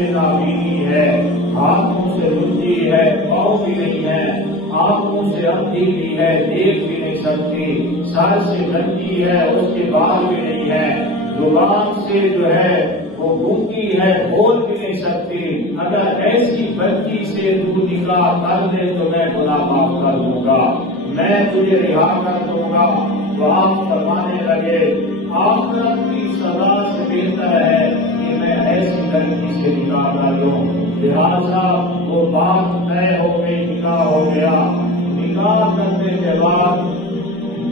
نابینی ہے، ہاتھوں سے رجی ہے، پاؤں بھی نہیں ہے، آنکھوں سے اندھی بھی ہے، دیکھ بھی نہیں سکتی، سر سے گندی ہے، اس کے بال بھی نہیں ہے، زبان سے جو ہے وہ گونگی ہے، بول بھی نہیں سکتی۔ اگر ایسی بچی سے تو نکاح کر دے تو میں گناہ معاف کر دوں گا، میں تجھے رہا کر دوں گا۔ تو آپ فرمانے لگے آخرت کی سزا سے بہتر ہے کہ میں ایسی لڑکی سے نکاح کر لوں۔ لہٰذا وہ بات طے ہو گئی، نکاح ہو گیا۔ نکاح کرنے کے بعد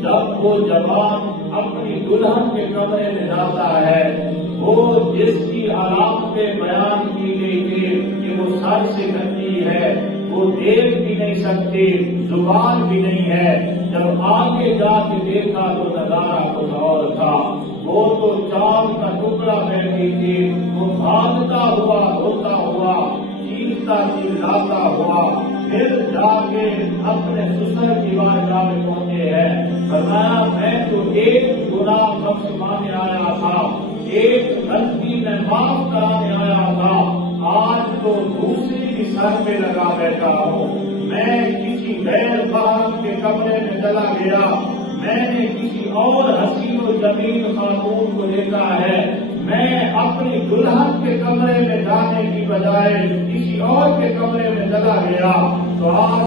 جب وہ جوان اپنی دلہن کے کمرے میں جاتا ہے، وہ جس کی علامتیں بیان کی گئی تھی کہ وہ سر سے گندی ہے، وہ دیکھ بھی نہیں سکتی، زبان بھی نہیں ہے، جب آگے جا کے دیکھا تو نظارہ کچھ اور تھا۔ وہ تو چاند کا ٹکڑا پہنی تھی، وہ بھاگتا ہوا روتا ہوا چیختا چلاتا ہوا پھر جا کے اپنے سسر کی بارگاہ میں پہنچے ہیں۔ فرمایا میں تو ایک گناہ بخشوانے آیا تھا، ایک غلطی میں معاف کرانے آیا تھا، آج تو دوسری بھی سر پہ لگا بیٹھا ہوں۔ میں کسی غیر محرم کے کمرے میں چلا گیا، میں نے کسی اور حسین و جمیل خاتون کو دیکھا ہے، میں اپنی دلہن کے کمرے میں جانے کی بجائے کسی اور کے کمرے میں چلا گیا تو آج